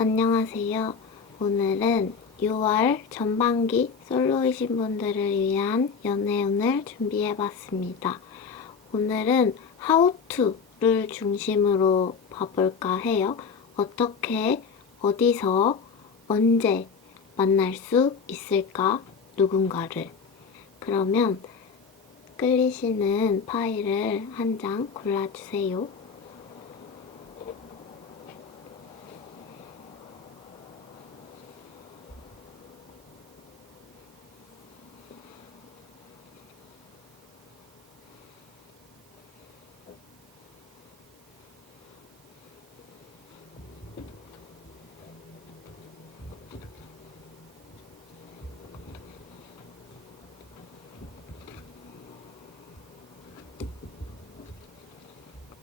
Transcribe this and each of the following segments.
안녕하세요. 오늘은 6월 전반기 솔로이신 분들을 위한 연애운을 준비해봤습니다. 오늘은 How to를 중심으로 봐볼까 해요. 어떻게, 어디서, 언제 만날 수 있을까? 누군가를. 그러면 끌리시는 파일을 한 장 골라주세요.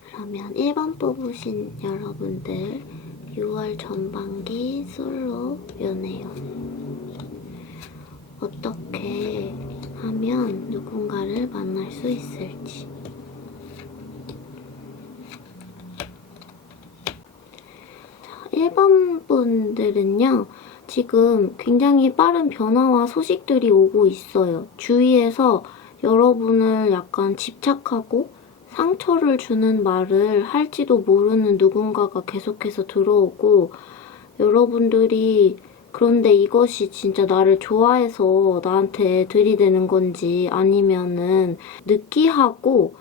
그러면 1번 뽑으신 여러분들 6월 전반기 솔로 연애요. 어떻게 하면 누군가를 만날 수 있을지. 자, 1번 분들은요. 지금 굉장히 빠른 변화와 소식들이 오고 있어요. 주위에서 여러분을 약간 집착하고 상처를 주는 말을 할지도 모르는 누군가가 계속해서 들어오고, 여러분들이 그런데 이것이 진짜 나를 좋아해서 나한테 들이대는 건지 아니면은 느끼하고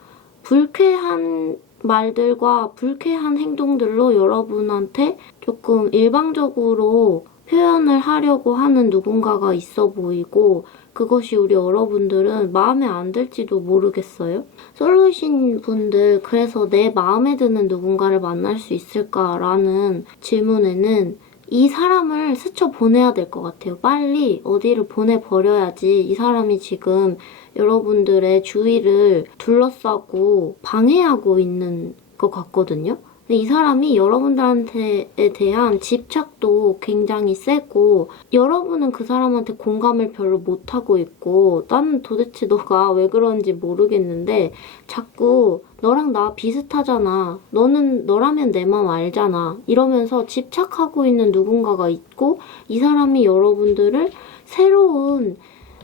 불쾌한 말들과 불쾌한 행동들로 여러분한테 조금 일방적으로 표현을 하려고 하는 누군가가 있어 보이고, 그것이 우리 여러분들은 마음에 안 들지도 모르겠어요. 솔로이신 분들, 그래서 내 마음에 드는 누군가를 만날 수 있을까라는 질문에는 이 사람을 스쳐 보내야 될 것 같아요. 빨리 어디를 보내버려야지 이 사람이 지금 여러분들의 주위를 둘러싸고 방해하고 있는 것 같거든요. 근데 이 사람이 여러분들한테 대한 집착도 굉장히 세고, 여러분은 그 사람한테 공감을 별로 못하고 있고, 나는 도대체 너가 왜 그런지 모르겠는데 자꾸 너랑 나 비슷하잖아, 너라면 내 마음 알잖아 이러면서 집착하고 있는 누군가가 있고, 이 사람이 여러분들을 새로운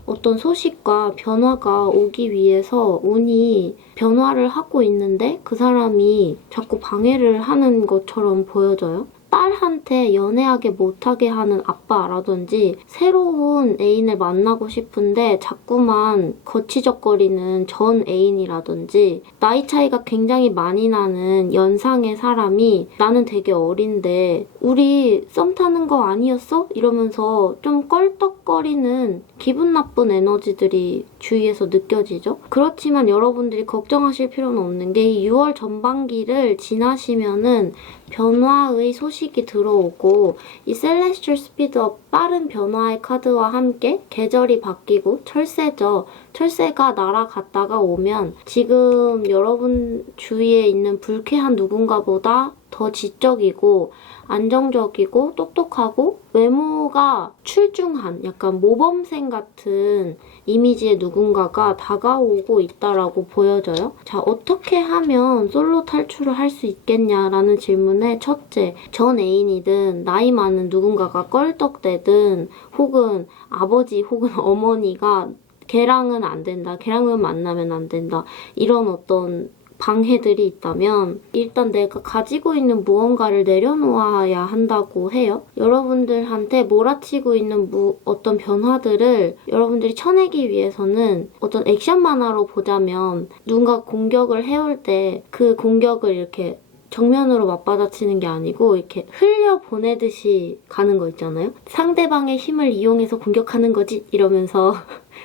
어떤 소식과 변화가 오기 위해서 운이 변화를 하고 있는데 그 사람이 자꾸 방해를 하는 것처럼 보여져요. 딸한테 연애하게 못하게 하는 아빠라든지, 새로운 애인을 만나고 싶은데 자꾸만 거치적거리는 전 애인이라든지, 나이 차이가 굉장히 많이 나는 연상의 사람이 나는 되게 어린데 우리 썸 타는 거 아니었어? 이러면서 좀 껄떡거리는 기분 나쁜 에너지들이 주위에서 느껴지죠. 그렇지만 여러분들이 걱정하실 필요는 없는 게, 이 6월 전반기를 지나시면은 변화의 소식이 들어오고, 이 셀레스셜 스피드업, 빠른 변화의 카드와 함께 계절이 바뀌고 철새죠. 철새가 날아갔다가 오면 지금 여러분 주위에 있는 불쾌한 누군가보다 더 지적이고 안정적이고 똑똑하고 외모가 출중한 약간 모범생 같은 이미지의 누군가가 다가오고 있다라고 보여져요. 자, 어떻게 하면 솔로 탈출을 할 수 있겠냐라는 질문에, 첫째, 전 애인이든 나이 많은 누군가가 껄떡대든 혹은 아버지 혹은 어머니가 걔랑은 안 된다, 걔랑은 만나면 안 된다, 이런 어떤 방해들이 있다면 일단 내가 가지고 있는 무언가를 내려놓아야 한다고 해요. 여러분들한테 몰아치고 있는 어떤 변화들을 여러분들이 쳐내기 위해서는, 어떤 액션 만화로 보자면 누군가 공격을 해올 때 그 공격을 이렇게 정면으로 맞받아치는 게 아니고 이렇게 흘려보내듯이 가는 거 있잖아요. 상대방의 힘을 이용해서 공격하는 거지 이러면서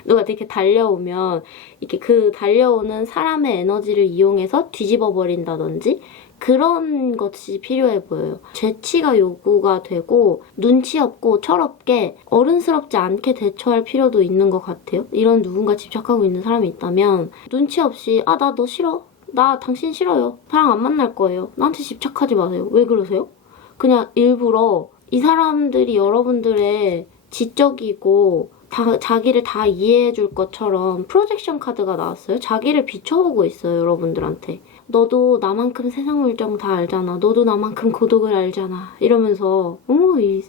누가 되게 달려오면 이렇게 그 달려오는 사람의 에너지를 이용해서 뒤집어 버린다든지, 그런 것이 필요해 보여요. 재치가 요구가 되고 눈치 없고 철없게 어른스럽지 않게 대처할 필요도 있는 것 같아요. 이런 누군가 집착하고 있는 사람이 있다면 눈치 없이 나 너 싫어, 나 당신 싫어요, 사랑 안 만날 거예요, 나한테 집착하지 마세요, 왜 그러세요? 그냥 일부러 이 사람들이 여러분들의 지적이고 자기를 다 이해해줄 것처럼 프로젝션 카드가 나왔어요. 자기를 비춰보고 있어요, 여러분들한테. 너도 나만큼 세상 물정 다 알잖아. 너도 나만큼 고독을 알잖아. 이러면서 어머 이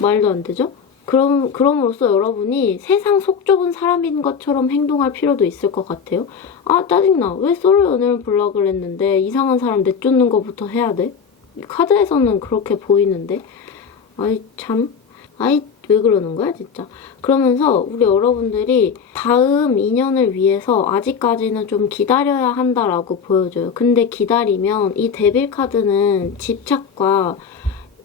말도 안 되죠? 그럼으로써 여러분이 세상 속 좁은 사람인 것처럼 행동할 필요도 있을 것 같아요. 아 짜증나. 왜 솔로 연애를 보려고 그랬는데 이상한 사람 내쫓는 거부터 해야 돼? 카드에서는 그렇게 보이는데. 아이 참. 아이 왜 그러는 거야 진짜. 그러면서 우리 여러분들이 다음 인연을 위해서 아직까지는 좀 기다려야 한다라고 보여줘요. 근데 기다리면 이 데빌 카드는 집착과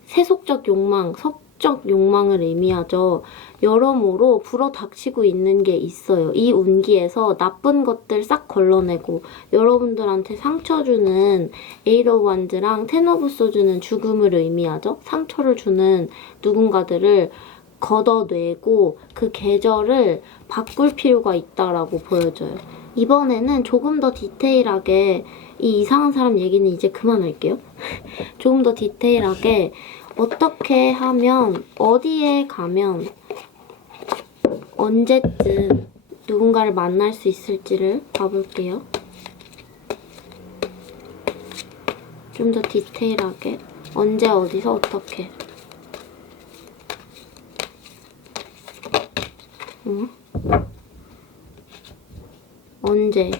세속적 욕망, 성적 욕망을 의미하죠. 여러모로 불어닥치고 있는 게 있어요. 이 운기에서 나쁜 것들 싹 걸러내고 여러분들한테 상처 주는 에이드 오브 완즈랑 텐 오브 소드는 죽음을 의미하죠. 상처를 주는 누군가들을 걷어내고 그 계절을 바꿀 필요가 있다라고 보여져요. 이번에는 조금 더 디테일하게 이 이상한 사람 얘기는 이제 그만할게요. 조금 더 디테일하게 어떻게 하면 어디에 가면 언제쯤 누군가를 만날 수 있을지를 봐볼게요. 좀 더 디테일하게 언제 어디서 어떻게 언제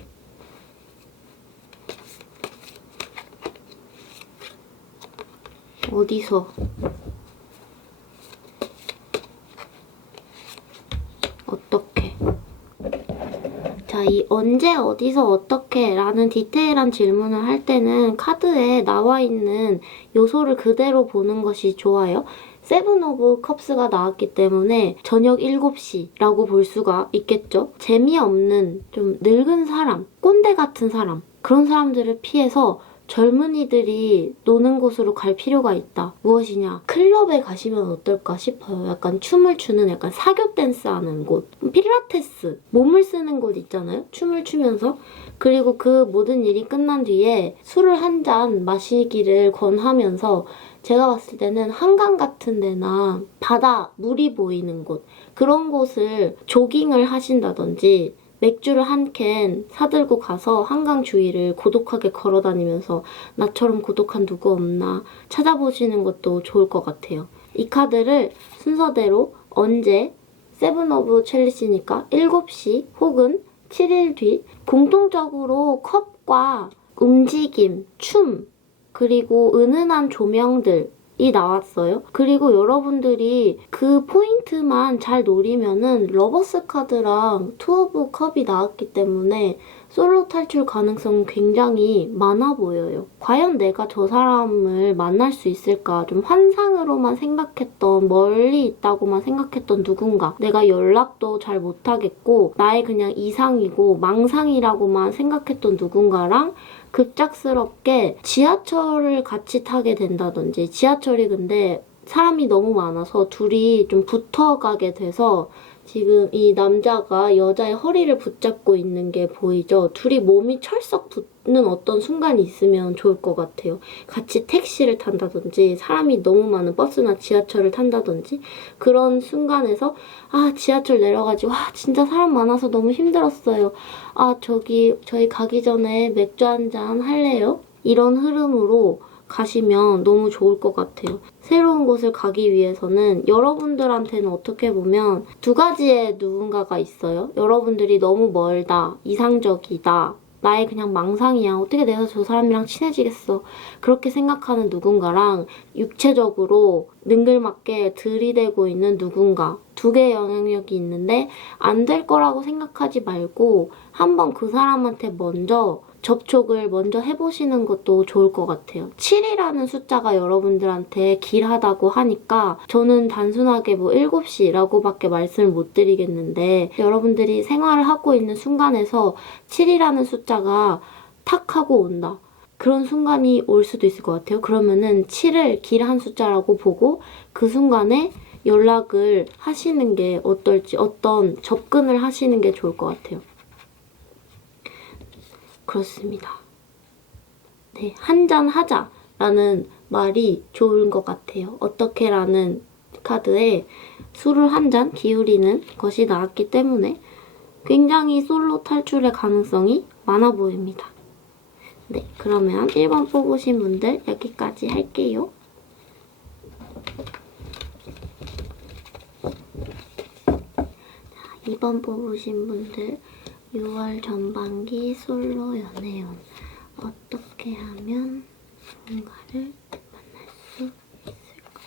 어디서 어떻게. 자, 이 언제 어디서 어떻게 라는 디테일한 질문을 할 때는 카드에 나와 있는 요소를 그대로 보는 것이 좋아요. 세븐 오브 컵스가 나왔기 때문에 저녁 7시라고 볼 수가 있겠죠. 재미없는 좀 늙은 사람, 꼰대 같은 사람, 그런 사람들을 피해서 젊은이들이 노는 곳으로 갈 필요가 있다. 무엇이냐? 클럽에 가시면 어떨까 싶어요. 약간 춤을 추는 약간 사교 댄스 하는 곳. 필라테스, 몸을 쓰는 곳 있잖아요. 춤을 추면서. 그리고 그 모든 일이 끝난 뒤에 술을 한 잔 마시기를 권하면서 제가 봤을 때는 한강 같은 데나 바다, 물이 보이는 곳, 그런 곳을 조깅을 하신다든지 맥주를 한 캔 사들고 가서 한강 주위를 고독하게 걸어다니면서 나처럼 고독한 누구 없나 찾아보시는 것도 좋을 것 같아요. 이 카드를 순서대로 언제, 세븐 오브 첼리스니까 7시 혹은 7일 뒤 공통적으로 컵과 움직임, 춤, 그리고 은은한 조명들이 나왔어요. 그리고 여러분들이 그 포인트만 잘 노리면은 러버스 카드랑 투 오브 컵이 나왔기 때문에 솔로 탈출 가능성은 굉장히 많아 보여요. 과연 내가 저 사람을 만날 수 있을까? 좀 환상으로만 생각했던, 멀리 있다고만 생각했던 누군가. 내가 연락도 잘 못하겠고 나의 그냥 이상이고 망상이라고만 생각했던 누군가랑 급작스럽게 지하철을 같이 타게 된다든지. 지하철이 근데 사람이 너무 많아서 둘이 좀 붙어가게 돼서 지금 이 남자가 여자의 허리를 붙잡고 있는 게 보이죠? 둘이 몸이 철썩 붙는 어떤 순간이 있으면 좋을 것 같아요. 같이 택시를 탄다든지 사람이 너무 많은 버스나 지하철을 탄다든지 그런 순간에서 아 지하철 내려가지고 와 진짜 사람 많아서 너무 힘들었어요. 아 저기 저희 가기 전에 맥주 한잔 할래요? 이런 흐름으로 가시면 너무 좋을 것 같아요. 새로운 곳을 가기 위해서는 여러분들한테는 어떻게 보면 두 가지의 누군가가 있어요. 여러분들이 너무 멀다, 이상적이다, 나의 그냥 망상이야. 어떻게 내가 저 사람이랑 친해지겠어. 그렇게 생각하는 누군가랑 육체적으로 능글맞게 들이대고 있는 누군가. 두 개의 영향력이 있는데 안 될 거라고 생각하지 말고 한번 그 사람한테 먼저 접촉을 먼저 해보시는 것도 좋을 것 같아요. 7이라는 숫자가 여러분들한테 길하다고 하니까 저는 단순하게 뭐 7시라고밖에 말씀을 못 드리겠는데 여러분들이 생활을 하고 있는 순간에서 7이라는 숫자가 탁 하고 온다. 그런 순간이 올 수도 있을 것 같아요. 그러면은 7을 길한 숫자라고 보고 그 순간에 연락을 하시는 게 어떨지, 어떤 접근을 하시는 게 좋을 것 같아요. 그렇습니다. 네, 한잔 하자라는 말이 좋은 것 같아요. 어떻게라는 카드에 술을 한 잔 기울이는 것이 나왔기 때문에 굉장히 솔로 탈출의 가능성이 많아 보입니다. 네, 그러면 1번 뽑으신 분들 여기까지 할게요. 자, 2번 뽑으신 분들 6월 전반기 솔로 연애운 어떻게 하면 누군가를 만날 수 있을까?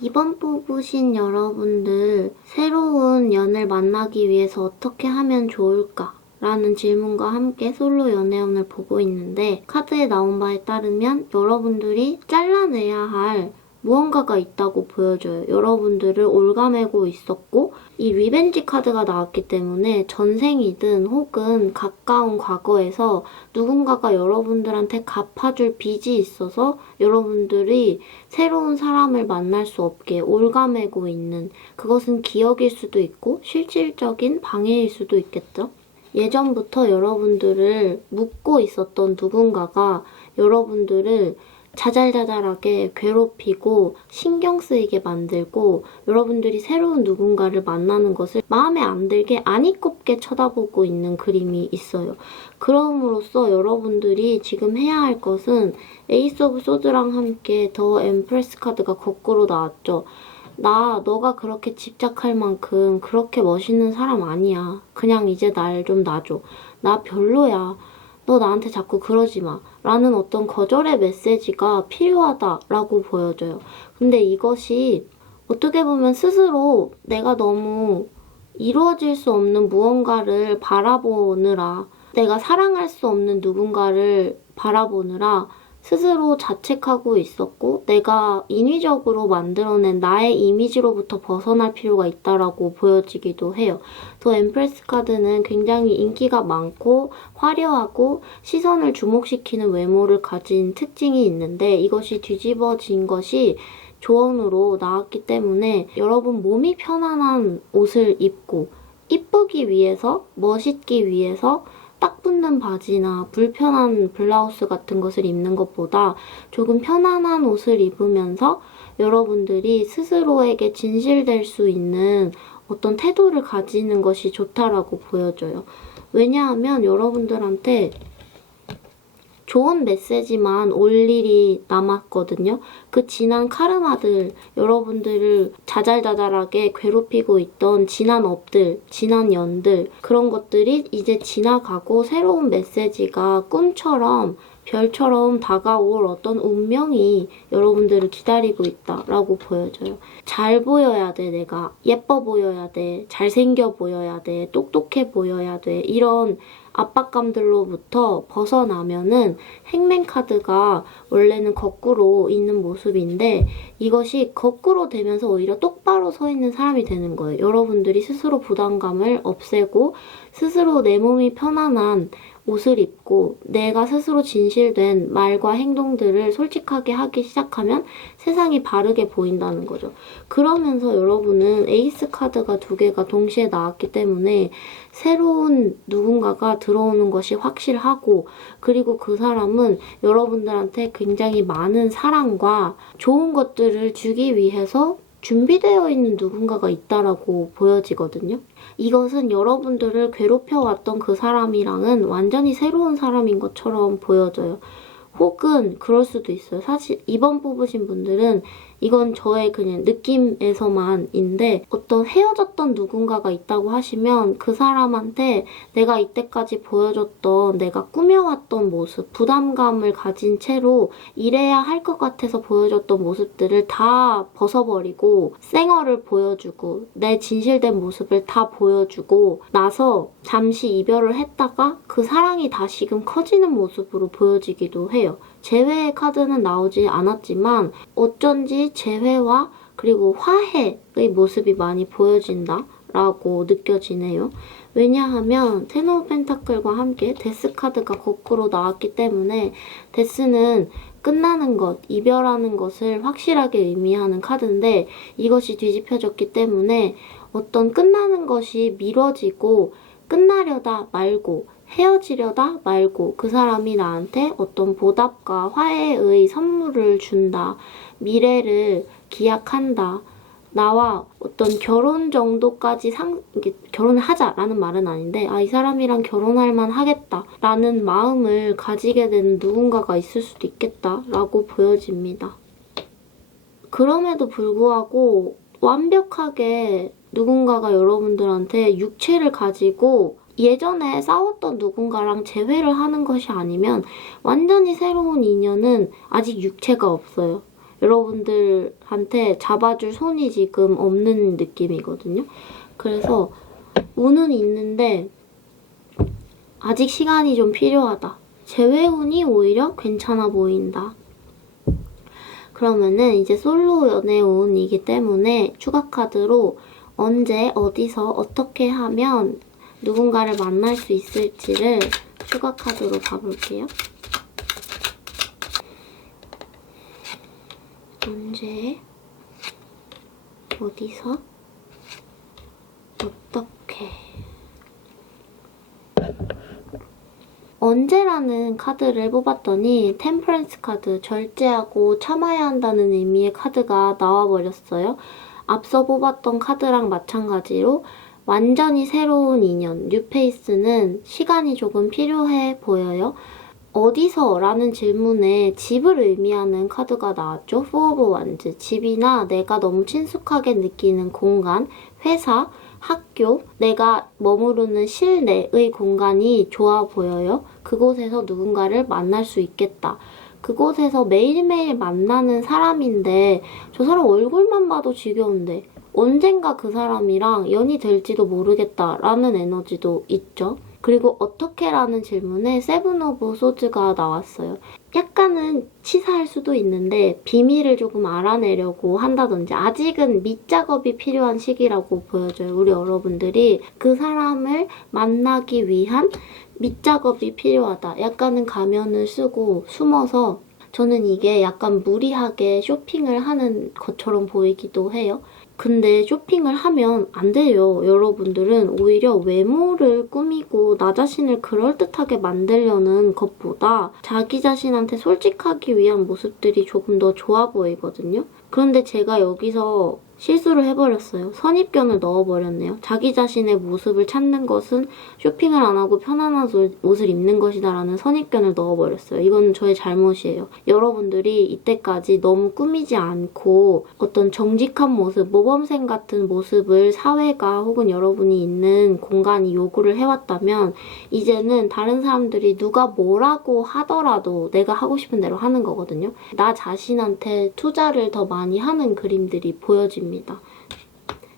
2번 뽑으신 여러분들 새로운 연을 만나기 위해서 어떻게 하면 좋을까? 라는 질문과 함께 솔로 연애운을 보고 있는데 카드에 나온 바에 따르면 여러분들이 잘라내야 할 무언가가 있다고 보여줘요. 여러분들을 올가매고 있었고 이 리벤지 카드가 나왔기 때문에 전생이든 혹은 가까운 과거에서 누군가가 여러분들한테 갚아줄 빚이 있어서 여러분들이 새로운 사람을 만날 수 없게 올가매고 있는 그것은 기억일 수도 있고 실질적인 방해일 수도 있겠죠. 예전부터 여러분들을 묻고 있었던 누군가가 여러분들을 자잘자잘하게 괴롭히고 신경 쓰이게 만들고 여러분들이 새로운 누군가를 만나는 것을 마음에 안 들게 아니꼽게 쳐다보고 있는 그림이 있어요. 그럼으로써 여러분들이 지금 해야 할 것은 에이스 오브 소드랑 함께 더 엠프레스 카드가 거꾸로 나왔죠. 너가 그렇게 집착할 만큼 그렇게 멋있는 사람 아니야. 그냥 이제 날 좀 놔줘. 나 별로야. 너 나한테 자꾸 그러지 마. 라는 어떤 거절의 메시지가 필요하다라고 보여져요. 근데 이것이 어떻게 보면 스스로 내가 너무 이루어질 수 없는 무언가를 바라보느라 내가 사랑할 수 없는 누군가를 바라보느라 스스로 자책하고 있었고 내가 인위적으로 만들어낸 나의 이미지로부터 벗어날 필요가 있다라고 보여지기도 해요. 더 엠프레스 카드는 굉장히 인기가 많고 화려하고 시선을 주목시키는 외모를 가진 특징이 있는데 이것이 뒤집어진 것이 조언으로 나왔기 때문에 여러분 몸이 편안한 옷을 입고 이쁘기 위해서 멋있기 위해서 딱 붙는 바지나 불편한 블라우스 같은 것을 입는 것보다 조금 편안한 옷을 입으면서 여러분들이 스스로에게 진실될 수 있는 어떤 태도를 가지는 것이 좋다라고 보여져요. 왜냐하면 여러분들한테 좋은 메시지만 올 일이 남았거든요. 그 지난 카르마들, 여러분들을 자잘자잘하게 괴롭히고 있던 지난 업들, 지난 연들 그런 것들이 이제 지나가고 새로운 메시지가 꿈처럼 별처럼 다가올 어떤 운명이 여러분들을 기다리고 있다라고 보여져요. 잘 보여야 돼, 내가. 예뻐 보여야 돼. 잘생겨 보여야 돼. 똑똑해 보여야 돼. 이런 압박감들로부터 벗어나면은 행맨 카드가 원래는 거꾸로 있는 모습인데 이것이 거꾸로 되면서 오히려 똑바로 서 있는 사람이 되는 거예요. 여러분들이 스스로 부담감을 없애고 스스로 내 몸이 편안한 옷을 입고 내가 스스로 진실된 말과 행동들을 솔직하게 하기 시작하면 세상이 바르게 보인다는 거죠. 그러면서 여러분은 에이스 카드가 2개가 동시에 나왔기 때문에 새로운 누군가가 들어오는 것이 확실하고 그리고 그 사람은 여러분들한테 굉장히 많은 사랑과 좋은 것들을 주기 위해서 준비되어 있는 누군가가 있다라고 보여지거든요. 이것은 여러분들을 괴롭혀왔던 그 사람이랑은 완전히 새로운 사람인 것처럼 보여져요. 혹은 그럴 수도 있어요. 사실 2번 뽑으신 분들은 이건 저의 그냥 느낌에서만인데 어떤 헤어졌던 누군가가 있다고 하시면 그 사람한테 내가 이때까지 보여줬던 내가 꾸며왔던 모습, 부담감을 가진 채로 이래야 할 것 같아서 보여줬던 모습들을 다 벗어버리고 쌩얼을 보여주고 내 진실된 모습을 다 보여주고 나서 잠시 이별을 했다가 그 사랑이 다시금 커지는 모습으로 보여지기도 해요. 재회의 카드는 나오지 않았지만 어쩐지 재회와 그리고 화해의 모습이 많이 보여진다라고 느껴지네요. 왜냐하면 텐 오브 펜타클과 함께 데스 카드가 거꾸로 나왔기 때문에 데스는 끝나는 것, 이별하는 것을 확실하게 의미하는 카드인데 이것이 뒤집혀졌기 때문에 어떤 끝나는 것이 미뤄지고 끝나려다 말고 헤어지려다 말고 그 사람이 나한테 어떤 보답과 화해의 선물을 준다. 미래를 기약한다. 나와 어떤 결혼 정도까지 이게 결혼을 하자라는 말은 아닌데 이 사람이랑 결혼할 만 하겠다라는 마음을 가지게 되는 누군가가 있을 수도 있겠다라고 보여집니다. 그럼에도 불구하고 완벽하게 누군가가 여러분들한테 육체를 가지고 예전에 싸웠던 누군가랑 재회를 하는 것이 아니면 완전히 새로운 인연은 아직 육체가 없어요. 여러분들한테 잡아줄 손이 지금 없는 느낌이거든요. 그래서 운은 있는데 아직 시간이 좀 필요하다. 재회운이 오히려 괜찮아 보인다. 그러면은 이제 솔로 연애운이기 때문에 추가 카드로 언제, 어디서, 어떻게 하면 누군가를 만날 수 있을지를 추가 카드로 봐볼게요. 언제, 어디서, 어떻게. 언제라는 카드를 뽑았더니 템퍼런스 카드, 절제하고 참아야 한다는 의미의 카드가 나와버렸어요. 앞서 뽑았던 카드랑 마찬가지로 완전히 새로운 인연, 뉴페이스는 시간이 조금 필요해 보여요. 어디서? 라는 질문에 집을 의미하는 카드가 나왔죠. 포 오브 완즈. 집이나 내가 너무 친숙하게 느끼는 공간, 회사, 학교, 내가 머무르는 실내의 공간이 좋아 보여요. 그곳에서 누군가를 만날 수 있겠다. 그곳에서 매일매일 만나는 사람인데 저 사람 얼굴만 봐도 지겨운데 언젠가 그 사람이랑 연이 될지도 모르겠다라는 에너지도 있죠. 그리고 어떻게라는 질문에 세븐 오브 소드가 나왔어요. 약간은 치사할 수도 있는데 비밀을 조금 알아내려고 한다든지 아직은 밑작업이 필요한 시기라고 보여져요. 우리 여러분들이 그 사람을 만나기 위한 밑작업이 필요하다. 약간은 가면을 쓰고 숨어서 저는 이게 약간 무리하게 쇼핑을 하는 것처럼 보이기도 해요. 근데 쇼핑을 하면 안 돼요. 여러분들은 오히려 외모를 꾸미고 나 자신을 그럴듯하게 만들려는 것보다 자기 자신한테 솔직하기 위한 모습들이 조금 더 좋아 보이거든요. 그런데 제가 여기서 실수를 해버렸어요. 선입견을 넣어버렸네요. 자기 자신의 모습을 찾는 것은 쇼핑을 안 하고 편안한 옷을 입는 것이다 라는 선입견을 넣어버렸어요. 이건 저의 잘못이에요. 여러분들이 이때까지 너무 꾸미지 않고 어떤 정직한 모습, 모범생 같은 모습을 사회가 혹은 여러분이 있는 공간이 요구를 해왔다면 이제는 다른 사람들이 누가 뭐라고 하더라도 내가 하고 싶은 대로 하는 거거든요. 나 자신한테 투자를 더 많이 하는 그림들이 보여집니다.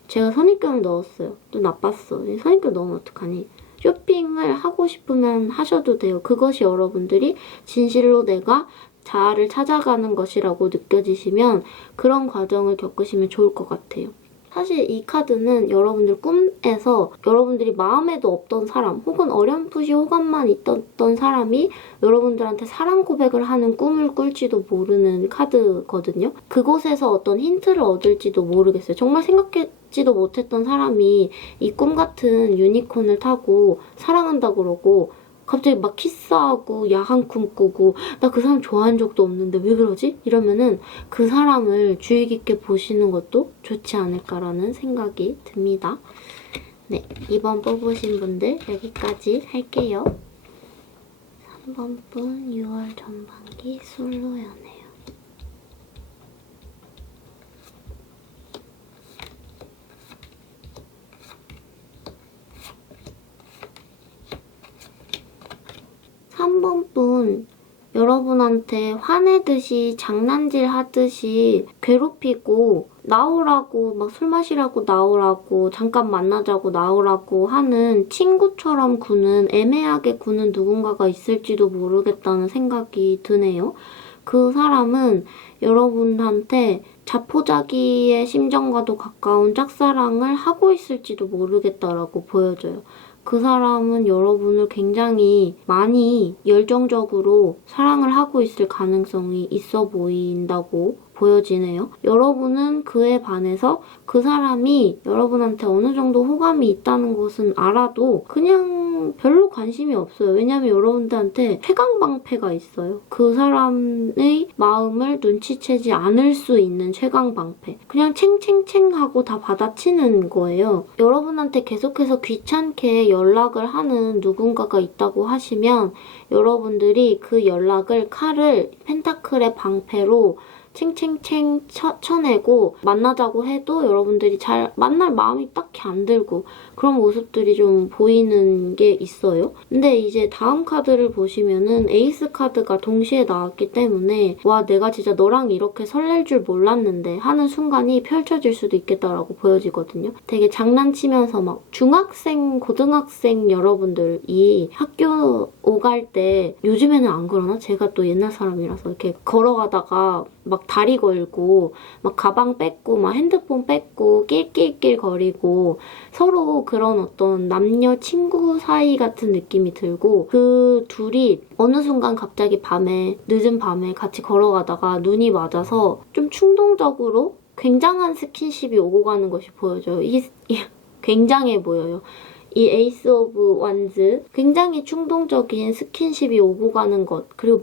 제가 선입견을 넣었어요. 또 나빴어. 선입견 넣으면 어떡하니? 쇼핑을 하고 싶으면 하셔도 돼요. 그것이 여러분들이 진실로 내가 자아를 찾아가는 것이라고 느껴지시면 그런 과정을 겪으시면 좋을 것 같아요. 사실 이 카드는 여러분들 꿈에서 여러분들이 마음에도 없던 사람 혹은 어렴풋이 호감만 있던 사람이 여러분들한테 사랑 고백을 하는 꿈을 꿀지도 모르는 카드거든요. 그곳에서 어떤 힌트를 얻을지도 모르겠어요. 정말 생각했지도 못했던 사람이 이 꿈 같은 유니콘을 타고 사랑한다고 그러고 갑자기 막 키스하고 야한 꿈 꾸고 나 그 사람 좋아한 적도 없는데 왜 그러지? 이러면은 그 사람을 주의 깊게 보시는 것도 좋지 않을까라는 생각이 듭니다. 네, 2번 뽑으신 분들 여기까지 할게요. 3번 분 6월 전반기 솔로 연애요. 한 번뿐 여러분한테 화내듯이 장난질 하듯이 괴롭히고 나오라고 막 술 마시라고 나오라고 잠깐 만나자고 나오라고 하는 친구처럼 구는 애매하게 구는 누군가가 있을지도 모르겠다는 생각이 드네요. 그 사람은 여러분한테 자포자기의 심정과도 가까운 짝사랑을 하고 있을지도 모르겠다라고 보여져요. 그 사람은 여러분을 굉장히 많이 열정적으로 사랑을 하고 있을 가능성이 있어 보인다고 보여지네요. 여러분은 그에 반해서 그 사람이 여러분한테 어느 정도 호감이 있다는 것은 알아도 그냥 그냥 별로 관심이 없어요. 왜냐면 여러분들한테 최강방패가 있어요. 그 사람의 마음을 눈치채지 않을 수 있는 최강방패. 그냥 챙챙챙 하고 다 받아치는 거예요. 여러분한테 계속해서 귀찮게 연락을 하는 누군가가 있다고 하시면 여러분들이 그 연락을 칼을 펜타클의 방패로 챙챙챙 쳐내고 만나자고 해도 여러분들이 잘 만날 마음이 딱히 안 들고 그런 모습들이 좀 보이는 게 있어요. 근데 이제 다음 카드를 보시면은 에이스 카드가 동시에 나왔기 때문에 와 내가 진짜 너랑 이렇게 설렐 줄 몰랐는데 하는 순간이 펼쳐질 수도 있겠다라고 보여지거든요. 되게 장난치면서 막 중학생, 고등학생 여러분들이 학교 오갈 때 요즘에는 안 그러나? 제가 또 옛날 사람이라서 이렇게 걸어가다가 막 다리 걸고 막 가방 뺏고 막 핸드폰 뺏고 낄낄낄 거리고 서로 그런 어떤 남녀 친구 사이 같은 느낌이 들고 그 둘이 어느 순간 갑자기 밤에 늦은 밤에 같이 걸어가다가 눈이 맞아서 좀 충동적으로 굉장한 스킨십이 오고 가는 것이 보여져요. 굉장해 보여요. 이 에이스 오브 완즈 굉장히 충동적인 스킨십이 오고 가는 것 그리고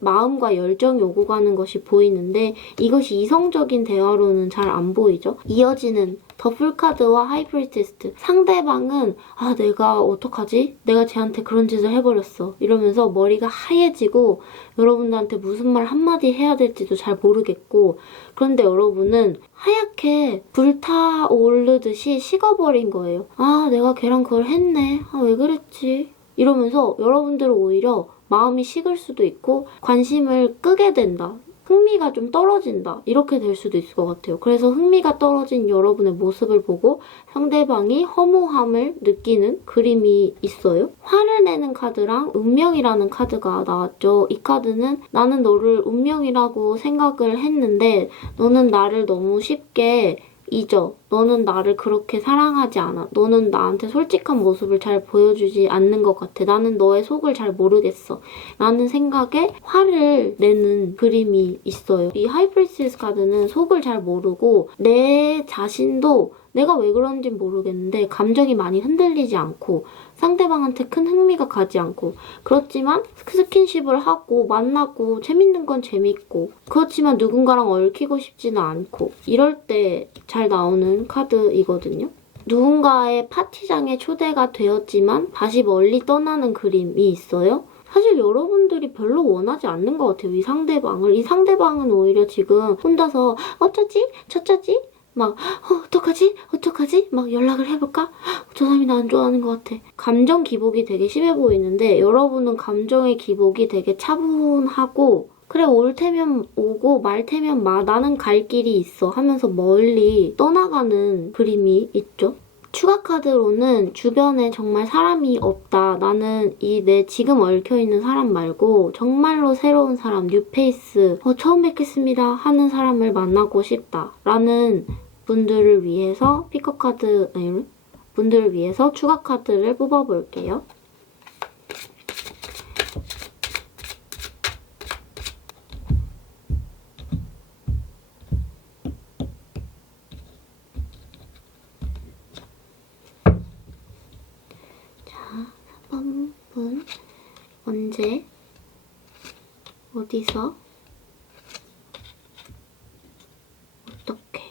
마음과 열정이 오고 가는 것이 보이는데 이것이 이성적인 대화로는 잘 안 보이죠. 이어지는 더풀카드와 하이프리스트 상대방은 아 내가 어떡하지? 내가 쟤한테 그런 짓을 해버렸어 이러면서 머리가 하얘지고 여러분들한테 무슨 말 한마디 해야 될지도 잘 모르겠고 그런데 여러분은 하얗게 불타오르듯이 식어버린 거예요. 아 내가 걔랑 그걸 했네. 아 왜 그랬지? 이러면서 여러분들은 오히려 마음이 식을 수도 있고 관심을 끄게 된다. 흥미가 좀 떨어진다. 이렇게 될 수도 있을 것 같아요. 그래서 흥미가 떨어진 여러분의 모습을 보고 상대방이 허무함을 느끼는 그림이 있어요. 화를 내는 카드랑 운명이라는 카드가 나왔죠. 이 카드는 나는 너를 운명이라고 생각을 했는데 너는 나를 너무 쉽게 잊어. 너는 나를 그렇게 사랑하지 않아. 너는 나한테 솔직한 모습을 잘 보여주지 않는 것 같아. 나는 너의 속을 잘 모르겠어. 라는 생각에 화를 내는 그림이 있어요. 이 하이프리스티스 카드는 속을 잘 모르고 내 자신도 내가 왜 그런지 모르겠는데 감정이 많이 흔들리지 않고 상대방한테 큰 흥미가 가지 않고 그렇지만 스킨십을 하고 만나고 재밌는 건 재밌고 그렇지만 누군가랑 얽히고 싶지는 않고 이럴 때 잘 나오는 카드이거든요. 누군가의 파티장에 초대가 되었지만 다시 멀리 떠나는 그림이 있어요. 사실 여러분들이 별로 원하지 않는 것 같아요. 이 상대방을. 이 상대방은 오히려 지금 혼자서 어쩌지? 저쩌지? 막 어떡하지? 어떡하지? 막 연락을 해볼까? 저 사람이 나 안 좋아하는 것 같아. 감정 기복이 되게 심해 보이는데 여러분은 감정의 기복이 되게 차분하고 그래 올 테면 오고 말 테면 마 나는 갈 길이 있어 하면서 멀리 떠나가는 그림이 있죠. 추가 카드로는 주변에 정말 사람이 없다. 나는 이 내 지금 얽혀있는 사람 말고 정말로 새로운 사람, 뉴페이스, 처음 뵙겠습니다 하는 사람을 만나고 싶다. 라는 분들을 위해서 픽업 카드, 아니, 분들을 위해서 추가 카드를 뽑아볼게요. 분 언제 어디서 어떻게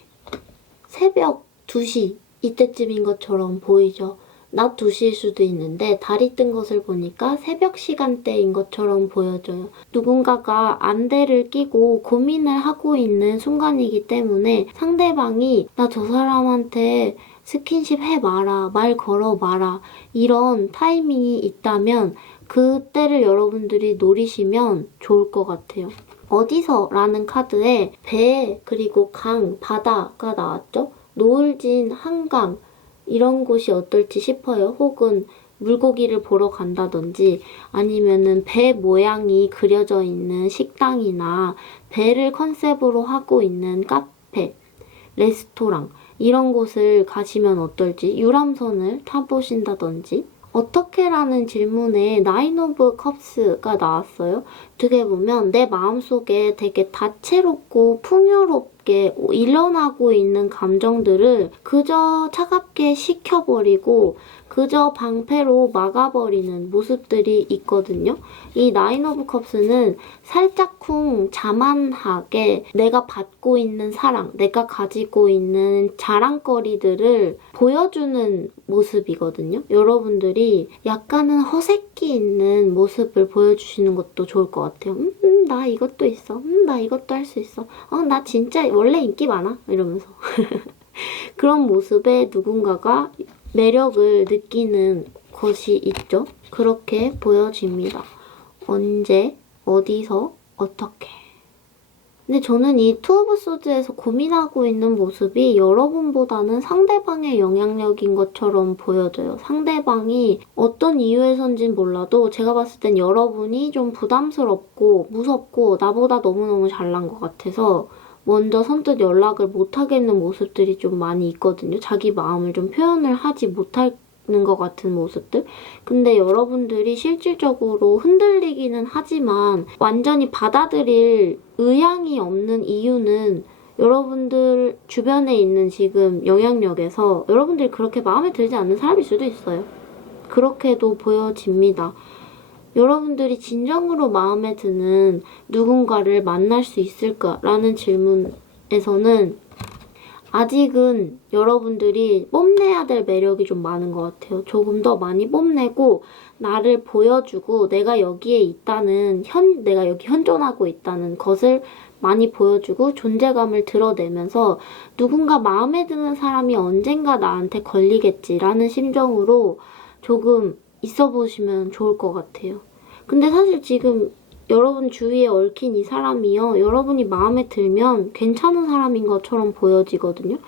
새벽 2시 이때쯤인 것처럼 보이죠. 낮 2시일 수도 있는데 달이 뜬 것을 보니까 새벽 시간대인 것처럼 보여져요. 누군가가 안대를 끼고 고민을 하고 있는 순간이기 때문에 상대방이 나 저 사람한테 스킨십 해마라, 말 걸어마라 이런 타이밍이 있다면 그때를 여러분들이 노리시면 좋을 것 같아요. 어디서? 라는 카드에 배, 그리고 강, 바다가 나왔죠? 노을진, 한강 이런 곳이 어떨지 싶어요. 혹은 물고기를 보러 간다든지 아니면은 배 모양이 그려져 있는 식당이나 배를 컨셉으로 하고 있는 카페, 레스토랑 이런 곳을 가시면 어떨지 유람선을 타보신다든지 어떻게라는 질문에 나인 오브 컵스가 나왔어요. 어떻게 보면 내 마음속에 되게 다채롭고 풍요롭게 일어나고 있는 감정들을 그저 차갑게 식혀버리고 그저 방패로 막아버리는 모습들이 있거든요. 이 나인 오브 컵스는 살짝쿵 자만하게 내가 받고 있는 사랑, 내가 가지고 있는 자랑거리들을 보여주는 모습이거든요. 여러분들이 약간은 허세끼 있는 모습을 보여주시는 것도 좋을 것 같아요. 나 이것도 있어. 나 이것도 할 수 있어. 나 진짜 원래 인기 많아. 이러면서. 그런 모습에 누군가가 매력을 느끼는 것이 있죠. 그렇게 보여집니다. 언제, 어디서, 어떻게. 근데 저는 이 투 오브 소드에서 고민하고 있는 모습이 여러분보다는 상대방의 영향력인 것처럼 보여져요. 상대방이 어떤 이유에선진 몰라도 제가 봤을 땐 여러분이 좀 부담스럽고 무섭고 나보다 너무너무 잘난 것 같아서 먼저 선뜻 연락을 못하겠는 모습들이 좀 많이 있거든요. 자기 마음을 좀 표현을 하지 못하는 것 같은 모습들. 근데 여러분들이 실질적으로 흔들리기는 하지만 완전히 받아들일 의향이 없는 이유는 여러분들 주변에 있는 지금 영향력에서 여러분들이 그렇게 마음에 들지 않는 사람일 수도 있어요. 그렇게도 보여집니다. 여러분들이 진정으로 마음에 드는 누군가를 만날 수 있을까라는 질문에서는 아직은 여러분들이 뽐내야 될 매력이 좀 많은 것 같아요. 조금 더 많이 뽐내고 나를 보여주고 내가 여기에 있다는 내가 여기 현존하고 있다는 것을 많이 보여주고 존재감을 드러내면서 누군가 마음에 드는 사람이 언젠가 나한테 걸리겠지라는 심정으로 조금 있어 보시면 좋을 것 같아요. 근데 사실 지금 여러분 주위에 얽힌 이 사람이요. 여러분이 마음에 들면 괜찮은 사람인 것처럼 보여지거든요.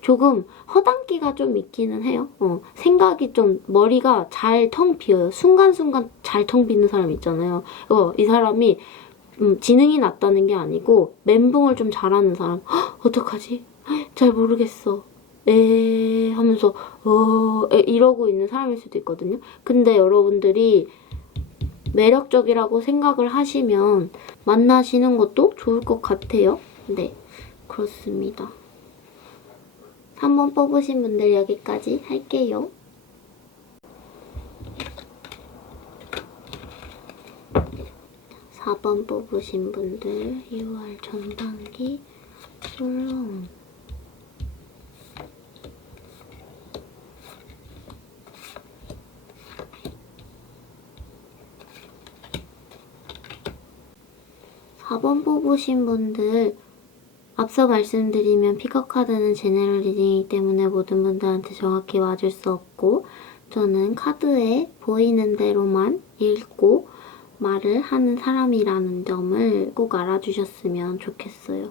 조금 허당기가 좀 있기는 해요. 생각이 좀 머리가 잘 텅 비어요. 순간순간 잘 텅 비는 사람 있잖아요. 이 사람이 지능이 낮다는 게 아니고 멘붕을 좀 잘하는 사람. 어떡하지? 잘 모르겠어. 하면서 이러고 있는 사람일 수도 있거든요. 근데 여러분들이 매력적이라고 생각을 하시면 만나시는 것도 좋을 것 같아요. 네, 그렇습니다. 3번 뽑으신 분들 여기까지 할게요. 4번 뽑으신 분들 6월 전반기 솔로운 4번 뽑으신 분들 앞서 말씀드리면 픽업 카드는 제네럴 리딩이기 때문에 모든 분들한테 정확히 맞을 수 없고 저는 카드에 보이는 대로만 읽고 말을 하는 사람이라는 점을 꼭 알아주셨으면 좋겠어요.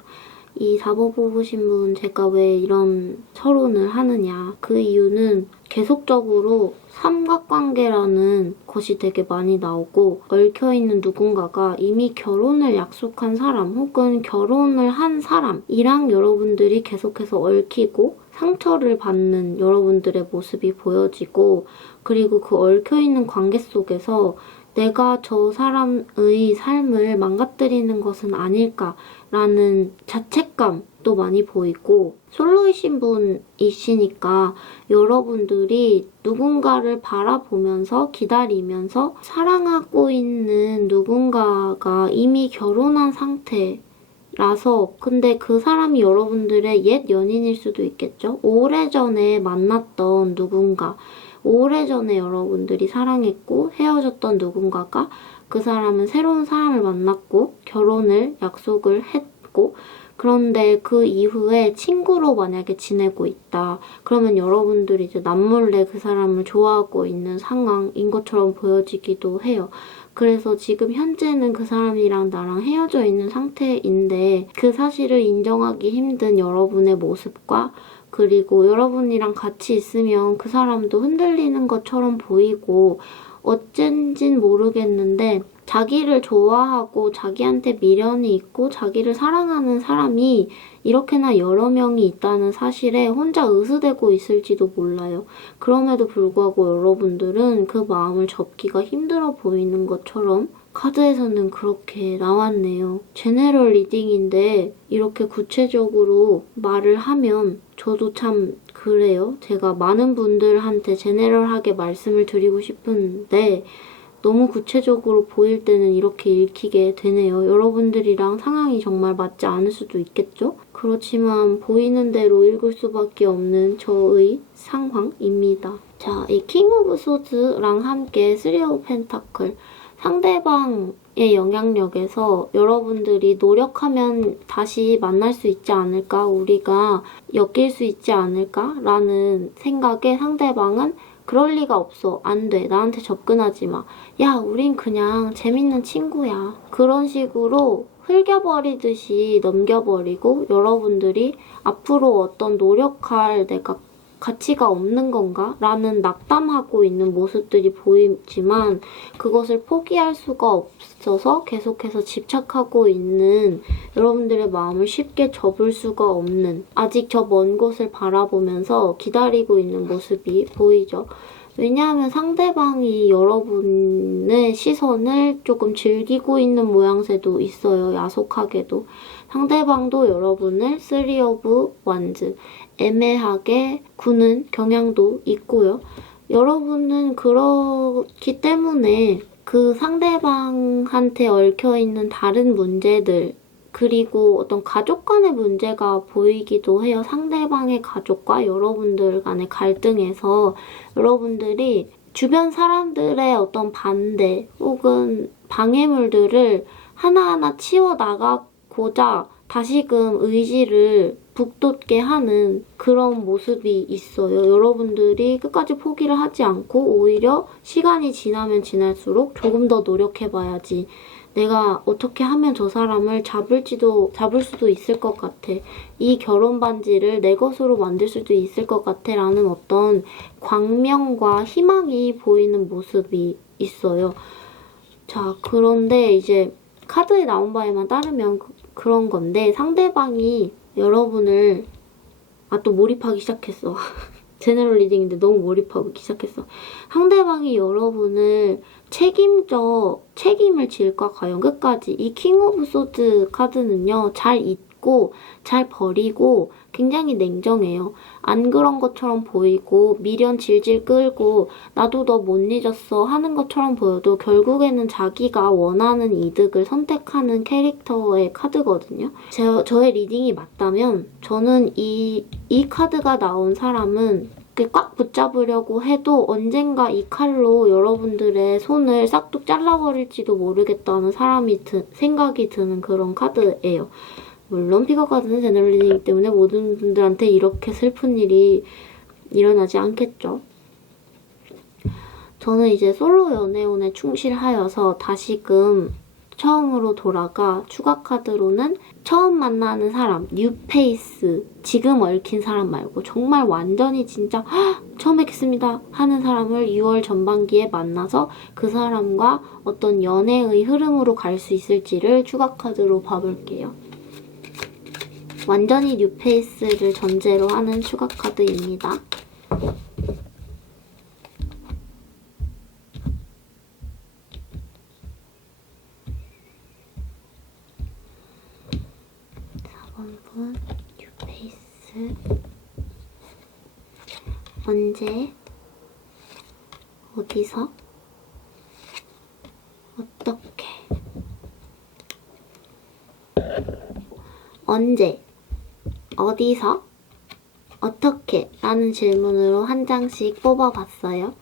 이 4번 뽑으신 분 제가 왜 이런 서론을 하느냐 그 이유는 계속적으로 삼각관계라는 것이 되게 많이 나오고 얽혀있는 누군가가 이미 결혼을 약속한 사람 혹은 결혼을 한 사람이랑 여러분들이 계속해서 얽히고 상처를 받는 여러분들의 모습이 보여지고 그리고 그 얽혀있는 관계 속에서 내가 저 사람의 삶을 망가뜨리는 것은 아닐까라는 자책감도 많이 보이고 솔로이신 분이시니까 여러분들이 누군가를 바라보면서 기다리면서 사랑하고 있는 누군가가 이미 결혼한 상태라서 근데 그 사람이 여러분들의 옛 연인일 수도 있겠죠? 오래전에 만났던 누군가 오래전에 여러분들이 사랑했고 헤어졌던 누군가가 그 사람은 새로운 사람을 만났고 결혼을 약속을 했고 그런데 그 이후에 친구로 만약에 지내고 있다. 그러면 여러분들이 이제 남몰래 그 사람을 좋아하고 있는 상황인 것처럼 보여지기도 해요. 그래서 지금 현재는 그 사람이랑 나랑 헤어져 있는 상태인데 그 사실을 인정하기 힘든 여러분의 모습과 그리고 여러분이랑 같이 있으면 그 사람도 흔들리는 것처럼 보이고 어쩐진 모르겠는데 자기를 좋아하고 자기한테 미련이 있고 자기를 사랑하는 사람이 이렇게나 여러 명이 있다는 사실에 혼자 으스대고 있을지도 몰라요. 그럼에도 불구하고 여러분들은 그 마음을 접기가 힘들어 보이는 것처럼 카드에서는 그렇게 나왔네요. 제네럴 리딩인데 이렇게 구체적으로 말을 하면 저도 참 그래요. 제가 많은 분들한테 제네럴하게 말씀을 드리고 싶은데 너무 구체적으로 보일 때는 이렇게 읽히게 되네요. 여러분들이랑 상황이 정말 맞지 않을 수도 있겠죠? 그렇지만 보이는 대로 읽을 수밖에 없는 저의 상황입니다. 자, 이 킹 오브 소드랑 함께 3 오브 펜타클. 상대방의 영향력에서 여러분들이 노력하면 다시 만날 수 있지 않을까? 우리가 엮일 수 있지 않을까? 라는 생각에 상대방은 그럴 리가 없어. 안 돼. 나한테 접근하지 마. 야, 우린 그냥 재밌는 친구야. 그런 식으로 흘겨버리듯이 넘겨버리고 여러분들이 앞으로 어떤 노력할 내가 가치가 없는 건가? 라는 낙담하고 있는 모습들이 보이지만 그것을 포기할 수가 없어서 계속해서 집착하고 있는 여러분들의 마음을 쉽게 접을 수가 없는 아직 저 먼 곳을 바라보면서 기다리고 있는 모습이 보이죠. 왜냐하면 상대방이 여러분의 시선을 조금 즐기고 있는 모양새도 있어요. 야속하게도. 상대방도 여러분을 3 오브 원즈 애매하게 구는 경향도 있고요. 여러분은 그렇기 때문에 그 상대방한테 얽혀있는 다른 문제들 그리고 어떤 가족 간의 문제가 보이기도 해요. 상대방의 가족과 여러분들 간의 갈등에서 여러분들이 주변 사람들의 어떤 반대 혹은 방해물들을 하나하나 치워나가고자 다시금 의지를 북돋게 하는 그런 모습이 있어요. 여러분들이 끝까지 포기를 하지 않고 오히려 시간이 지나면 지날수록 조금 더 노력해봐야지. 내가 어떻게 하면 저 사람을 잡을 수도 있을 것 같아. 이 결혼 반지를 내 것으로 만들 수도 있을 것 같아. 라는 어떤 광명과 희망이 보이는 모습이 있어요. 자, 그런데 이제 카드에 나온 바에만 따르면 그런 건데 상대방이 여러분을 또 몰입하기 시작했어. 제너럴 리딩인데 너무 몰입하기 시작했어. 상대방이 여러분을 책임을 질까 과연 끝까지. 이 킹 오브 소드 카드는요. 잘 잊고 잘 버리고 굉장히 냉정해요. 안 그런 것처럼 보이고 미련 질질 끌고 나도 너 못 잊었어 하는 것처럼 보여도 결국에는 자기가 원하는 이득을 선택하는 캐릭터의 카드거든요. 저의 리딩이 맞다면 저는 이 카드가 나온 사람은 꽉 붙잡으려고 해도 언젠가 이 칼로 여러분들의 손을 싹둑 잘라버릴지도 모르겠다는 생각이 드는 그런 카드예요. 물론 픽업 카드는 제너럴 리딩이기 때문에 모든 분들한테 이렇게 슬픈 일이 일어나지 않겠죠. 저는 이제 솔로 연애운에 충실하여서 다시금 처음으로 돌아가 추가 카드로는 처음 만나는 사람, 뉴페이스, 지금 얽힌 사람 말고 정말 완전히 진짜 처음 뵙겠습니다 하는 사람을 6월 전반기에 만나서 그 사람과 어떤 연애의 흐름으로 갈 수 있을지를 추가 카드로 봐볼게요. 완전히 뉴페이스를 전제로 하는 추가 카드입니다. 뉴페이스 언제 어디서 어떻게 언제 어디서 어떻게 라는 질문으로 한 장씩 뽑아봤어요.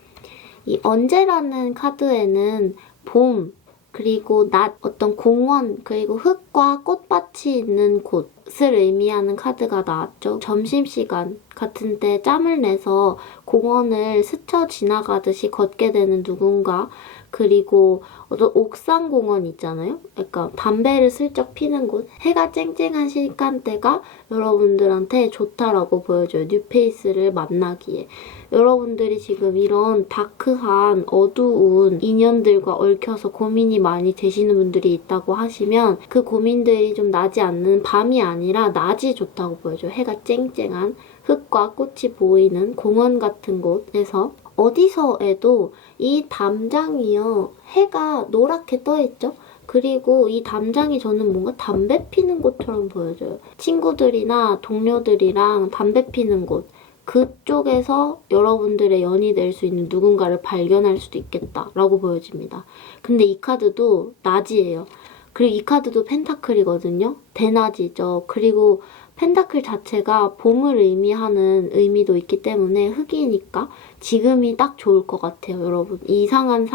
이 언제라는 카드에는 봄 그리고 낮, 어떤 공원, 그리고 흙과 꽃밭이 있는 곳을 의미하는 카드가 나왔죠. 점심시간 같은 때 짬을 내서 공원을 스쳐 지나가듯이 걷게 되는 누군가, 그리고 어떤 옥상 공원 있잖아요. 약간 담배를 슬쩍 피는 곳, 해가 쨍쨍한 시간대가 여러분들한테 좋다라고 보여줘요. 뉴페이스를 만나기에. 여러분들이 지금 이런 다크한 어두운 인연들과 얽혀서 고민이 많이 되시는 분들이 있다고 하시면 그 고민들이 좀 나지 않는 밤이 아니라 낮이 좋다고 보여줘요. 해가 쨍쨍한 흙과 꽃이 보이는 공원 같은 곳에서 어디서에도 이 담장이요. 해가 노랗게 떠있죠? 그리고 이 담장이 저는 뭔가 담배 피는 곳처럼 보여져요. 친구들이나 동료들이랑 담배 피는 곳. 그쪽에서 여러분들의 연이 될 수 있는 누군가를 발견할 수도 있겠다라고 보여집니다. 근데 이 카드도 낮이에요. 그리고 이 카드도 펜타클이거든요. 대낮이죠. 그리고 펜타클 자체가 봄을 의미하는 의미도 있기 때문에 흑이니까 지금이 딱 좋을 것 같아요, 여러분. 이상한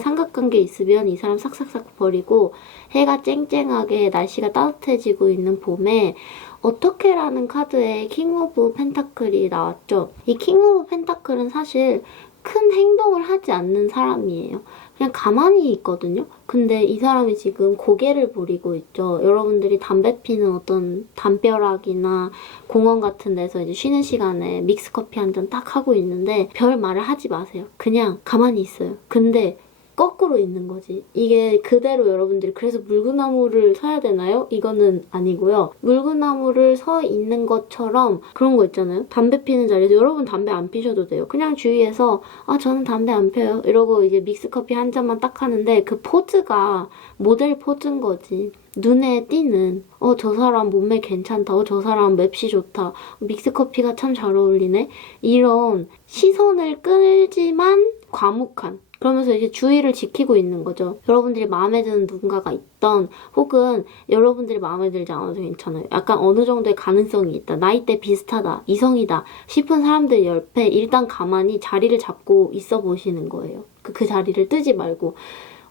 삼각관계 있으면 이 사람 싹싹싹 버리고 해가 쨍쨍하게 날씨가 따뜻해지고 있는 봄에 어떻게라는 카드에 킹 오브 펜타클이 나왔죠. 이 킹 오브 펜타클은 사실 큰 행동을 하지 않는 사람이에요. 그냥 가만히 있거든요. 근데 이 사람이 지금 고개를 부리고 있죠. 여러분들이 담배 피는 어떤 담벼락이나 공원 같은 데서 이제 쉬는 시간에 믹스커피 한 잔 딱 하고 있는데 별 말을 하지 마세요. 그냥 가만히 있어요. 근데 거꾸로 있는 거지. 이게 그대로 여러분들이 그래서 물구나무를 서야 되나요? 이거는 아니고요. 물구나무를 서 있는 것처럼 그런 거 있잖아요. 담배 피는 자리에서 여러분 담배 안 피셔도 돼요. 그냥 주위에서 저는 담배 안 펴요. 이러고 이제 믹스커피 한 잔만 딱 하는데 그 포즈가 모델 포즈인 거지. 눈에 띄는 저 사람 몸매 괜찮다. 저 사람 맵시 좋다. 믹스커피가 참 잘 어울리네. 이런 시선을 끌지만 과묵한 그러면서 이제 주의를 지키고 있는 거죠. 여러분들이 마음에 드는 누군가가 있던 혹은 여러분들이 마음에 들지 않아도 괜찮아요. 약간 어느 정도의 가능성이 있다. 나이대 비슷하다. 이성이다. 싶은 사람들 옆에 일단 가만히 자리를 잡고 있어 보시는 거예요. 그 자리를 뜨지 말고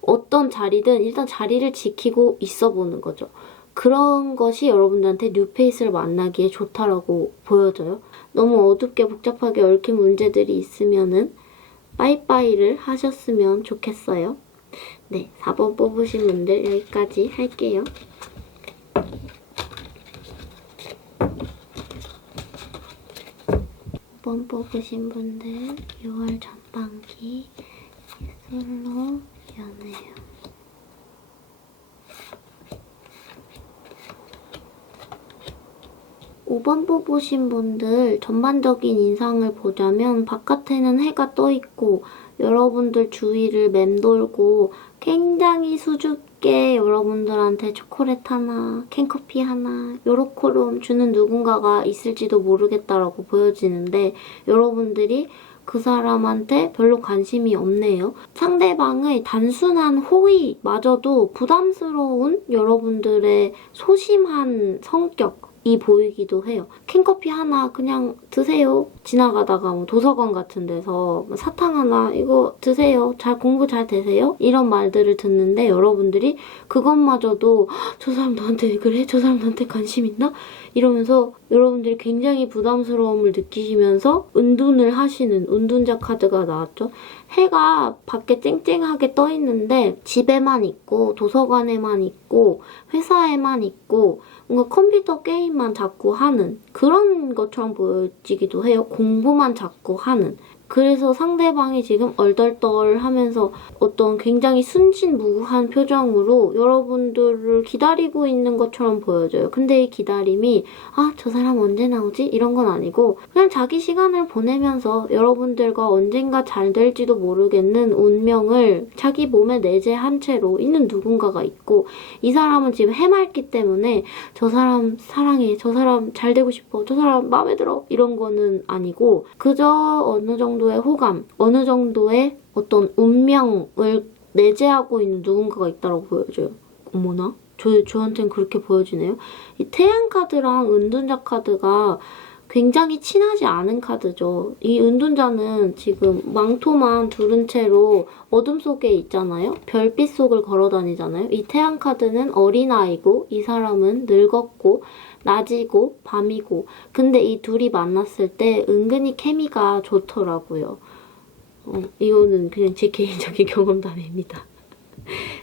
어떤 자리든 일단 자리를 지키고 있어 보는 거죠. 그런 것이 여러분들한테 뉴페이스를 만나기에 좋다라고 보여져요. 너무 어둡게 복잡하게 얽힌 문제들이 있으면은 빠이빠이를 하셨으면 좋겠어요. 네, 4번 뽑으신 분들 여기까지 할게요. 5번 뽑으신 분들 6월 전반기 솔로 연애요. 오 번 뽑으신 분들 전반적인 인상을 보자면 바깥에는 해가 떠있고 여러분들 주위를 맴돌고 굉장히 수줍게 여러분들한테 초콜릿 하나, 캔커피 하나, 요렇게롬 주는 누군가가 있을지도 모르겠다라고 보여지는데 여러분들이 그 사람한테 별로 관심이 없네요. 상대방의 단순한 호의마저도 부담스러운 여러분들의 소심한 성격이 보이기도 해요. 캔커피 하나 그냥 드세요. 지나가다가 뭐 도서관 같은 데서 사탕 하나 이거 드세요. 공부 잘 되세요? 이런 말들을 듣는데 여러분들이 그것마저도 저 사람 너한테 왜 그래? 저 사람 나한테 관심 있나? 이러면서 여러분들이 굉장히 부담스러움을 느끼시면서 은둔을 하시는 은둔자 카드가 나왔죠. 해가 밖에 쨍쨍하게 떠 있는데 집에만 있고 도서관에만 있고 회사에만 있고 뭔가 컴퓨터 게임만 자꾸 하는 그런 것처럼 보여지기도 해요. 공부만 자꾸 하는. 그래서 상대방이 지금 얼떨떨하면서 어떤 굉장히 순진무구한 표정으로 여러분들을 기다리고 있는 것처럼 보여져요. 근데 이 기다림이 저 사람 언제 나오지? 이런 건 아니고 그냥 자기 시간을 보내면서 여러분들과 언젠가 잘 될지도 모르겠는 운명을 자기 몸에 내재한 채로 있는 누군가가 있고 이 사람은 지금 해맑기 때문에 저 사람 사랑해, 저 사람 잘 되고 싶어, 저 사람 마음에 들어 이런 거는 아니고 그저 어느 정도의 호감, 어느 정도의 어떤 운명을 내재하고 있는 누군가가 있다고 보여줘요. 어머나? 저한테는 그렇게 보여지네요. 이 태양 카드랑 은둔자 카드가 굉장히 친하지 않은 카드죠. 이 은둔자는 지금 망토만 두른 채로 어둠 속에 있잖아요. 별빛 속을 걸어 다니잖아요. 이 태양 카드는 어린아이고 이 사람은 늙었고 낮이고 밤이고 근데 이 둘이 만났을 때 은근히 케미가 좋더라고요. 이거는 그냥 제 개인적인 경험담입니다.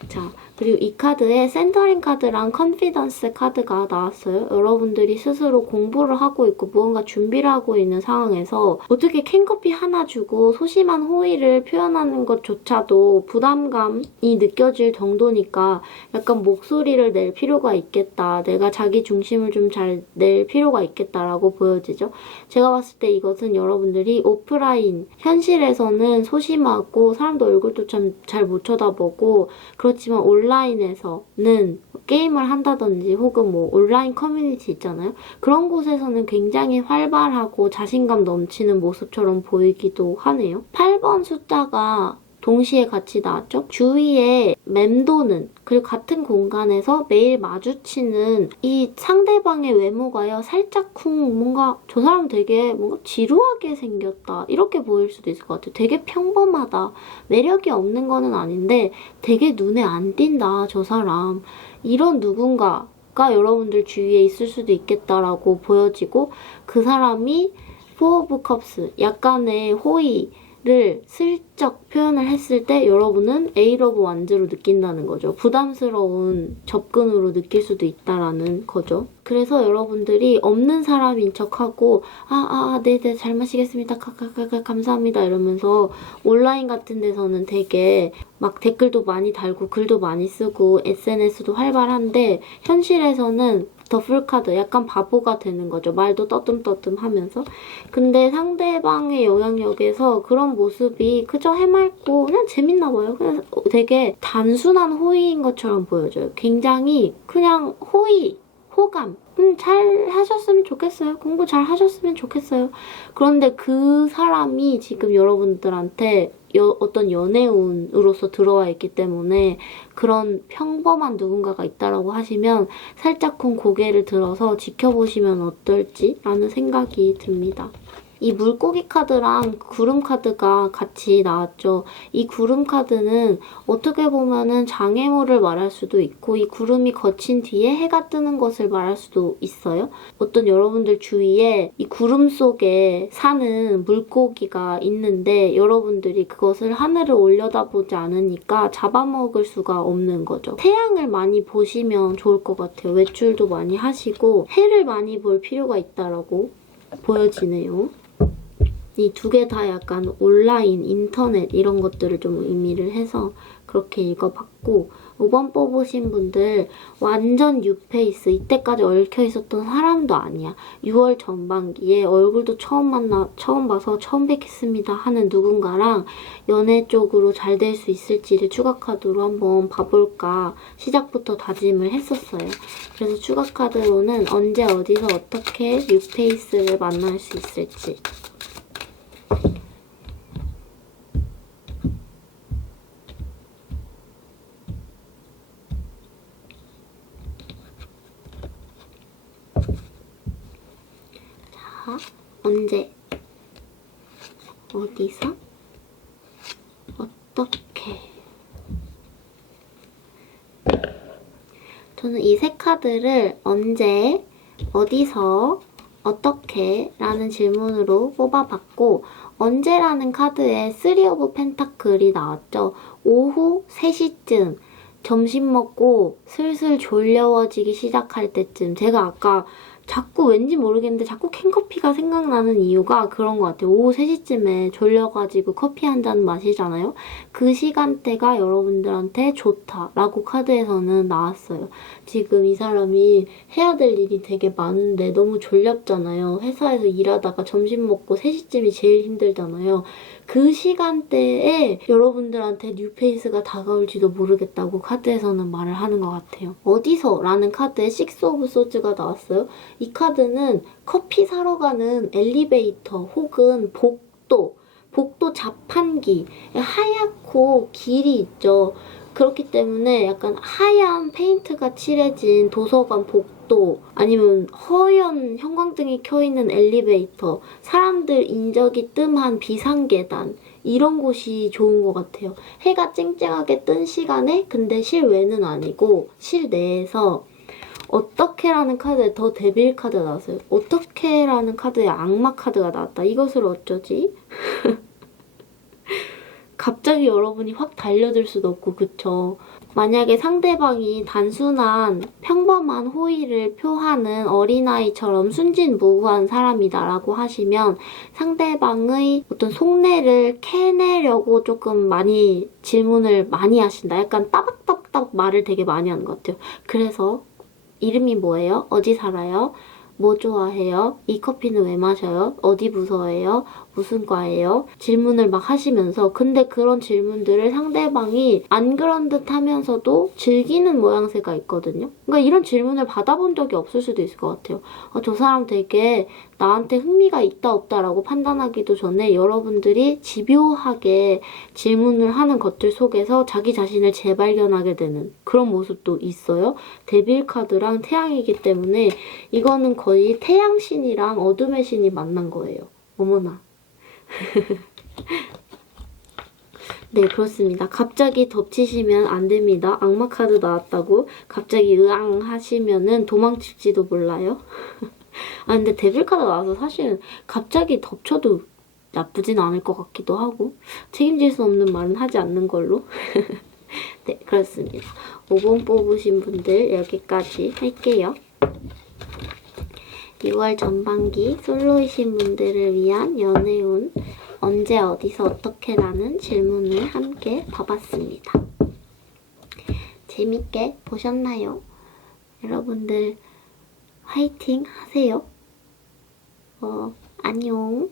자, 그리고 이 카드에 센터링 카드랑 컨피던스 카드가 나왔어요. 여러분들이 스스로 공부를 하고 있고 무언가 준비를 하고 있는 상황에서 어떻게 캔커피 하나 주고 소심한 호의를 표현하는 것조차도 부담감이 느껴질 정도니까 약간 목소리를 낼 필요가 있겠다. 내가 자기 중심을 좀 잘 낼 필요가 있겠다라고 보여지죠. 제가 봤을 때 이것은 여러분들이 오프라인, 현실에서는 소심하고 사람도 얼굴도 참 잘 못 쳐다보고 그렇지만 온라인 온라인에서는 게임을 한다든지 혹은 뭐 온라인 커뮤니티 있잖아요. 그런 곳에서는 굉장히 활발하고 자신감 넘치는 모습처럼 보이기도 하네요. 8번 숫자가 동시에 같이 나왔죠. 주위에 맴도는, 그리고 같은 공간에서 매일 마주치는 이 상대방의 외모가요, 살짝쿵 뭔가 저 사람 되게 뭔가 지루하게 생겼다, 이렇게 보일 수도 있을 것 같아요. 되게 평범하다, 매력이 없는 거는 아닌데 되게 눈에 안 띈다 저 사람, 이런 누군가가 여러분들 주위에 있을 수도 있겠다라고 보여지고, 그 사람이 Four of Cups, 약간의 호의 를 슬쩍 표현을 했을 때 여러분은 에잇 오브 완즈로 느낀다는 거죠. 부담스러운 접근으로 느낄 수도 있다라는 거죠. 그래서 여러분들이 없는 사람인 척하고 네네 잘 마시겠습니다. 감사합니다 이러면서 온라인 같은 데서는 되게 막 댓글도 많이 달고 글도 많이 쓰고 SNS도 활발한데, 현실에서는 더풀카드, 약간 바보가 되는 거죠. 말도 떠듬떠듬 하면서. 근데 상대방의 영향력에서 그런 모습이 그저 해맑고 그냥 재밌나 봐요. 그냥 되게 단순한 호의인 것처럼 보여져요. 굉장히 그냥 호의, 호감. 잘 하셨으면 좋겠어요. 공부 잘 하셨으면 좋겠어요. 그런데 그 사람이 지금 여러분들한테 어떤 연애운으로서 들어와 있기 때문에 그런 평범한 누군가가 있다라고 하시면 살짝쿵 고개를 들어서 지켜보시면 어떨지 라는 생각이 듭니다. 이 물고기 카드랑 구름 카드가 같이 나왔죠. 이 구름 카드는 어떻게 보면은 장애물을 말할 수도 있고, 이 구름이 거친 뒤에 해가 뜨는 것을 말할 수도 있어요. 어떤 여러분들 주위에 이 구름 속에 사는 물고기가 있는데 여러분들이 그것을 하늘을 올려다보지 않으니까 잡아먹을 수가 없는 거죠. 태양을 많이 보시면 좋을 것 같아요. 외출도 많이 하시고 해를 많이 볼 필요가 있다라고 보여지네요. 이 두 개 다 약간 온라인, 인터넷 이런 것들을 좀 의미를 해서 그렇게 읽어봤고, 5번 뽑으신 분들 완전 뉴페이스, 이때까지 얽혀있었던 사람도 아니야. 6월 전반기에 얼굴도 처음 봐서 처음 뵙겠습니다 하는 누군가랑 연애 쪽으로 잘 될 수 있을지를 추가 카드로 한번 봐볼까 시작부터 다짐을 했었어요. 그래서 추가 카드로는 언제 어디서 어떻게 뉴페이스를 만날 수 있을지. 언제, 어디서, 어떻게. 저는 이 세 카드를 언제, 어디서, 어떻게 라는 질문으로 뽑아봤고, 언제라는 카드에 3 오브 펜타클이 나왔죠. 오후 3시쯤 점심 먹고 슬슬 졸려워지기 시작할 때쯤, 제가 아까 자꾸 왠지 모르겠는데 자꾸 캔커피가 생각나는 이유가 그런 것 같아요. 오후 3시쯤에 졸려가지고 커피 한 잔 마시잖아요. 그 시간대가 여러분들한테 좋다라고 카드에서는 나왔어요. 지금 이 사람이 해야 될 일이 되게 많은데 너무 졸렵잖아요. 회사에서 일하다가 점심 먹고 3시쯤이 제일 힘들잖아요. 그 시간대에 여러분들한테 뉴페이스가 다가올지도 모르겠다고 카드에서는 말을 하는 것 같아요. 어디서? 라는 카드에 6 오브 소즈가 나왔어요. 이 카드는 커피 사러 가는 엘리베이터 혹은 복도 자판기, 하얗고 길이 있죠. 그렇기 때문에 약간 하얀 페인트가 칠해진 도서관 복도, 아니면 허연 형광등이 켜있는 엘리베이터, 사람들 인적이 뜸한 비상계단, 이런 곳이 좋은 것 같아요. 해가 쨍쨍하게 뜬 시간에, 근데 실외는 아니고 실내에서 어떻게라는 카드에 더 데빌 카드가 나왔어요. 어떻게라는 카드에 악마 카드가 나왔다. 이것을 어쩌지? 갑자기 여러분이 확 달려들 수도 없고, 그쵸? 만약에 상대방이 단순한 평범한 호의를 표하는 어린아이처럼 순진무구한 사람이다라고 하시면 상대방의 어떤 속내를 캐내려고 조금 많이 질문을 많이 하신다. 약간 따박따박 말을 되게 많이 하는 것 같아요. 그래서 이름이 뭐예요? 어디 살아요? 뭐 좋아해요? 이 커피는 왜 마셔요? 어디 무서워해요? 무슨 과예요? 질문을 막 하시면서 근데 그런 질문들을 상대방이 안 그런 듯 하면서도 즐기는 모양새가 있거든요. 그러니까 이런 질문을 받아본 적이 없을 수도 있을 것 같아요. 저 사람 되게 나한테 흥미가 있다 없다라고 판단하기도 전에 여러분들이 집요하게 질문을 하는 것들 속에서 자기 자신을 재발견하게 되는 그런 모습도 있어요. 데빌 카드랑 태양이기 때문에 이거는 거의 태양신이랑 어둠의 신이 만난 거예요. 어머나. 네, 그렇습니다. 갑자기 덮치시면 안 됩니다. 악마 카드 나왔다고 갑자기 으앙 하시면은 도망칠지도 몰라요. 근데 데빌 카드 나와서 사실은 갑자기 덮쳐도 나쁘진 않을 것 같기도 하고 책임질 수 없는 말은 하지 않는 걸로. 네, 그렇습니다. 5번 뽑으신 분들 여기까지 할게요. 6월 전반기 솔로이신 분들을 위한 연애운 언제 어디서 어떻게라는 질문을 함께 봐봤습니다. 재밌게 보셨나요? 여러분들 화이팅 하세요. 안녕.